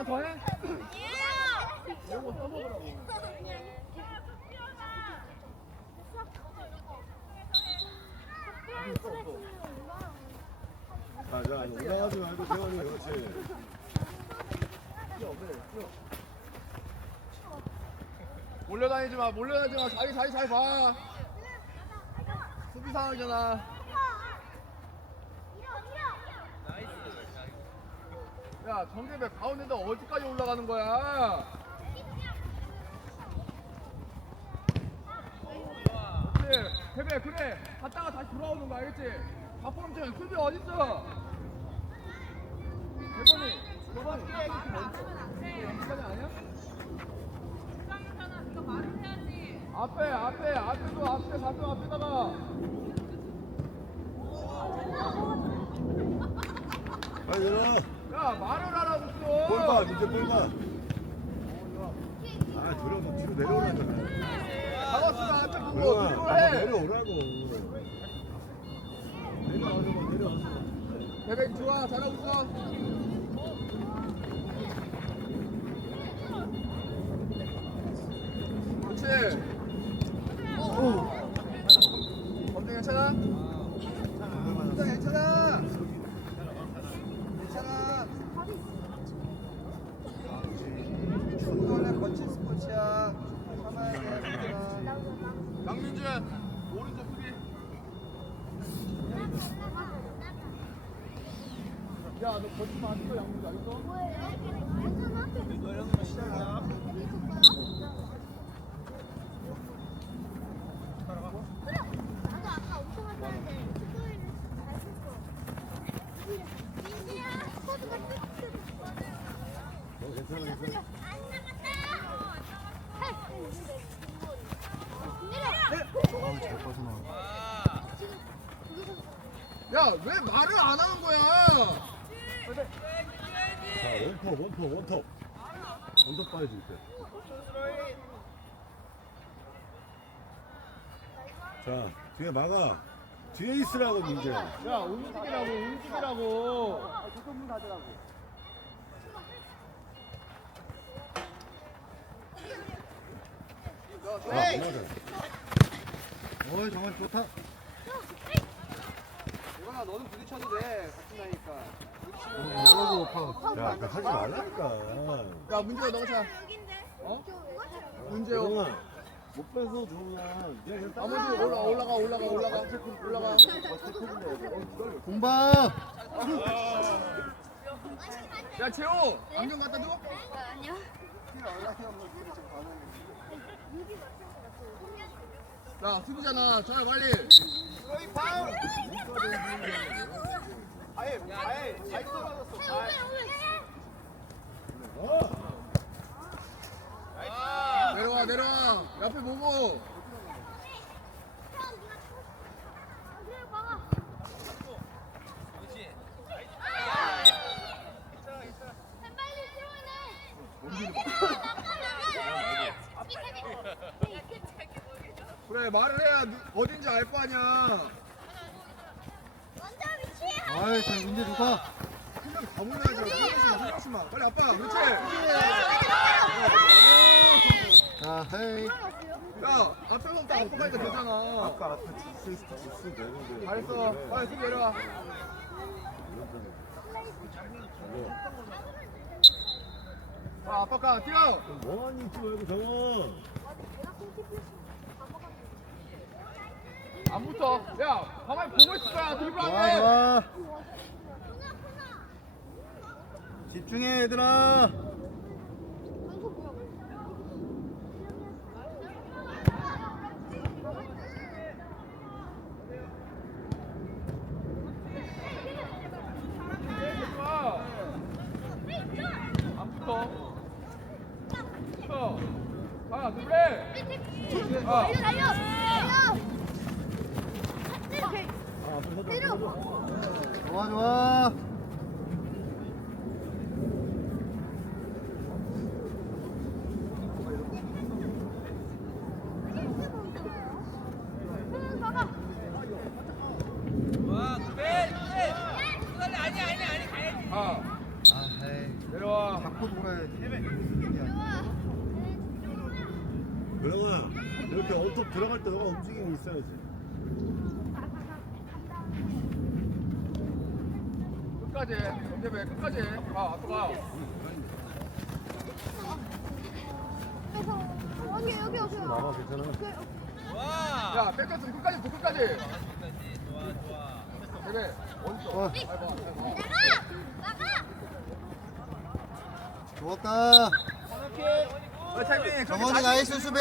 하나만 더 해? 이거 써먹으라고. 자, 자, 올라가지 말고 태원이 그렇지. 몰려다니지 마, 몰려다니지 마. 자기 자기 잘 봐. 수비 상황이잖아. 야, 정대백 가운데다 어디까지 올라가는 거야? 그렇지. 대백 그래. 갔다가 다시 돌아오는 거 알겠지? 바쁘면 수비 어딨어? 대본이, 저번에 시간이 아니야? 앞에 앞에 앞에도 앞에 가서 앞에다가. 야 말을 하라고 좀 볼봐, 이제 볼봐. 아, 들어서 뒤로 내려오라잖아. 박았으면 앞에 보고 들어가, 뒤로 아, 해 내려오라고. 내려와서 뭐, 내려와서. 대백 좋아 잘하고 있어 그렇지 검정 괜찮아? 검정 괜찮아? 괜찮아 축구 원래 거친 스포츠야. 참아야 돼. 강민준 오른쪽 수비 야 왜 말을 안 하는 거야? 자, 원톱, 원톱, 원톱. 원톱 빠야지, 이때. 자, 뒤에 막아. 뒤에 있으라고, 민재. 야 움직이라고 움직이라고 아, 맞아. 어이 정말 좋다. 이거나 너는 부딪혀도 돼 같은 나니까 야, 그거 하지 말라니까. 야 문제가 너무 차 어? 문제요 못 빼서 정아. 그냥 나머지 올라 올라가 올라가 올라가 올라가 공방. 야 재호 안경 갖다 줘야 수비잖아 잘 관리 내려와 내려와 옆에 보고 그래 말을 해야 누- 어딘지 알 거 아니야 아이 참 문제 좋다. 그냥 가물러야지 하나씩만 하나씩만 빨리 아빠 그렇지 아 헤이. 야 앞에서 딱 앞으로 가니까 되잖아 아까 앞에 주스 있을 때 주스 되는데. 잘했어 빨리 수비 내려와 아 아빠 가 뛰어 뭐하니 있지 말고 정아. 안 붙어 야 가만히 보고 있을 거야 드리블 안해 좋아. 집중해 얘들아. 안 붙어 붙어 가 드리블 아 아, 서자. 좋아 좋아. 가 아. 내려와 잡고 돌아야지. 그러나 이렇게 언톱 들어갈 때 너가 움직임이 있어야지. 끝까지 경제배 끝까지 가 앞으로 가 여기. 나가 괜찮아. 야, 뺏겼으면 끝까지 더 끝까지. 그래, 어딨어? 어. 잘 봐, 잘 봐. 나가 나가. 좋았다. 어, 창빈이, 정원이 나이스 수비.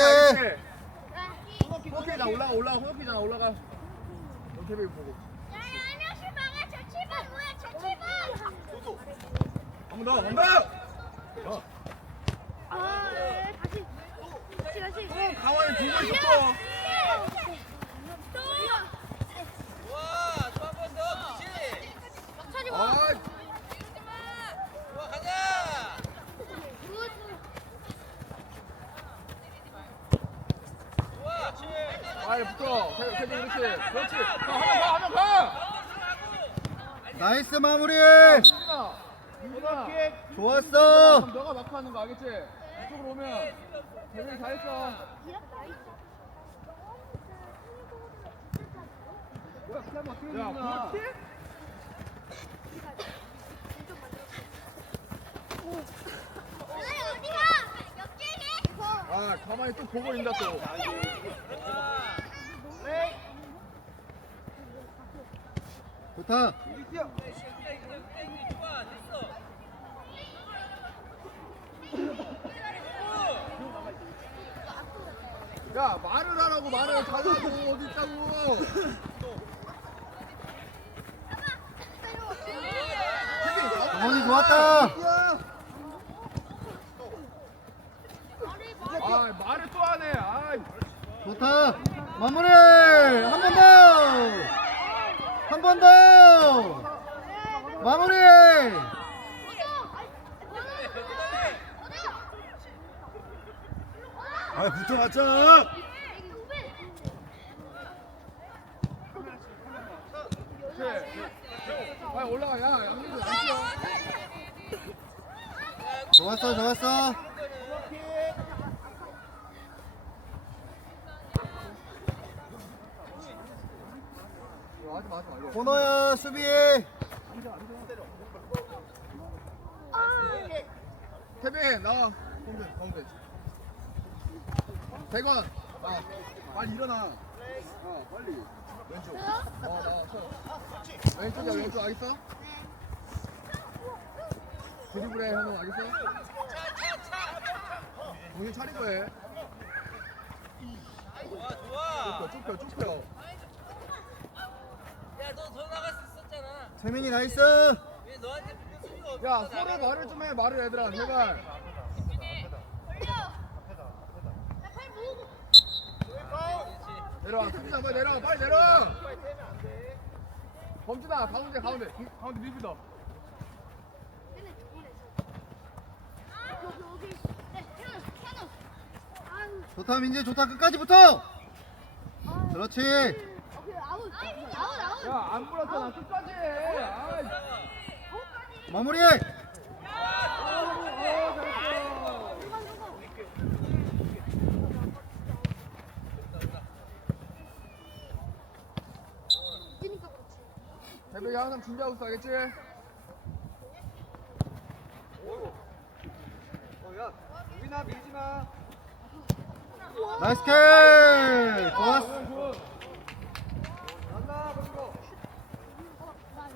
호키잖아, 올라가, 올라가, 호키잖아, 올라가. 호키배 보고. 야야 한 명씩 막아. 저 7번 뭐야? 저 7번. 한번 더, 한번 더! 아 네, 다시. 다시 다시. 또 가만히 두번 줬어. 그렇지. 아, 그렇지. 붙어. 그렇지. 가, 한명 가, 한명 가! 나이스 마무리. 민준아. 좋았어. 너가 마크 하는 거 알겠지? 이쪽으로 오면 태빈이 잘했어. 야, 그렇지? 오늘 어디가? 역계기. 아, 가만히 또 보고 있다 또. 좋다. 야, 말을 하라고 말을 가자고 어디 있다고. 정원이 좋았다. 아, 말을 또 하네. 아, 좋다. 마무리. 한 번 더. 한 번 더. 마무리. 아. 그래. 빨리 올라가. 야. 좋았어, 좋았어. 코너야 수비. 태빈, 나와. 가운데, 가 대건, 아, 빨리 일어나. 어, 빨리. 왼쪽. 어, 나와. 서. 왼쪽이야, 왼쪽 알겠어? 드리블해, 형은 알겠어? 정신 차리고 해. 좋아, 좋아. 좁혀, 좁혀, 좁혀. 야, 너더 나갈 수 있었잖아. 재민이 나이스. 왜 너한테 붙을 수가 없어? 야, 서로 말을 좀 해, 말을 얘들아, 제발. 내려와, 수비자, 빨리 내려와, 빨리 내려와. 범준아, 가운데, 가운데, 가운데 밀비다. 좋다 민재 좋다 끝까지 붙어. 그렇지. 야, 안 불었잖아, 끝까지 해. 아, 마무리. 어, 대백이 항상 준비하고 있어, 알겠지? 나이스 캐. 좋았어.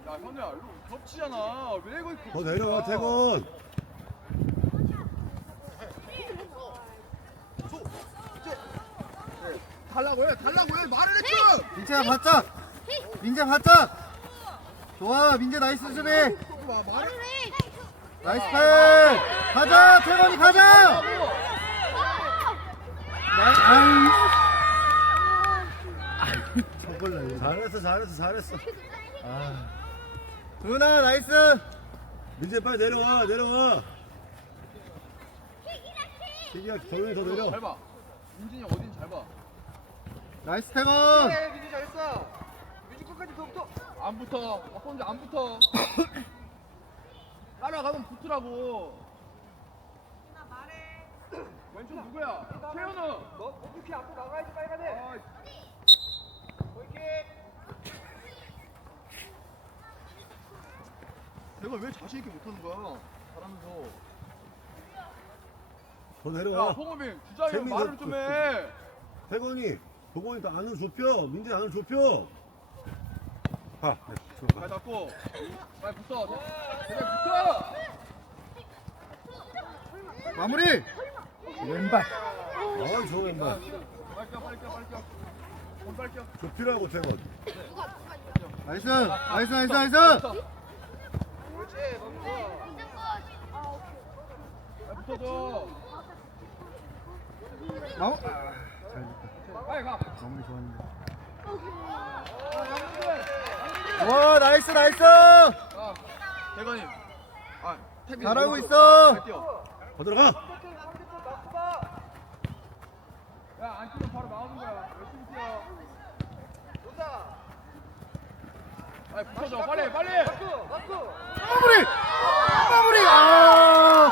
야, 현우야, 이거 겹치잖아. 왜 이거 더 내려와 태건. 달라고 해, 달라고 해, 말을 했죠! 민재야 바짝. 민재 바짝. 좋아 민재 나이스 수비. 나이스 패. 가자 태건이 가자. 나이 아이. 저걸 날려. 잘했어 잘했어 잘했어. 아. 도윤아 나이스. 민재 빨리 내려와 내려와. 희기야 덕현이 더 내려. 잘 봐. 민진이 어딘지 잘 봐. 나이스 태건. 민진 잘했어. 끝까지 붙어. 안 붙어. 아빠는 안 붙어. 따라가면 붙으라고. 나 말해. 왼쪽 누구야? 최현우. 너 공격이 앞으로 나가야지 빨간에. 아, 어이. 내가 왜 자신 있게 못하는 거야? 잘하면서. 더 내려. 야 송호빈 주자에 말을 좀 해. 백원이, 백원이 나 안으로 좁혀. 민재 안으로 좁혀. 가. 네, 들어가. 잘 잡고. 빨리 붙어. 제발 붙어. 마무리 왼발 아, 좋아, 임마. 빨리 껴, 빨리 껴, 빨리 껴. 좀 빨리 껴. 좁히라고, 태건. 나이스 나이스 나이스 나이스 빨리 붙어줘. 마무 아, 잘 됐다 빨리 가. 마무리 좋았는데 아, 양준들. 와 나이스 나이스 아, 대건이. 아, 태빈. 잘하고 있어 잘 뛰어. 더 들어가. 야, 안 뛰면 바로 나오는 거야. 열심히 뛰어. 빨리 붙어줘. 빨리, 빨리. 마무리 마무리 아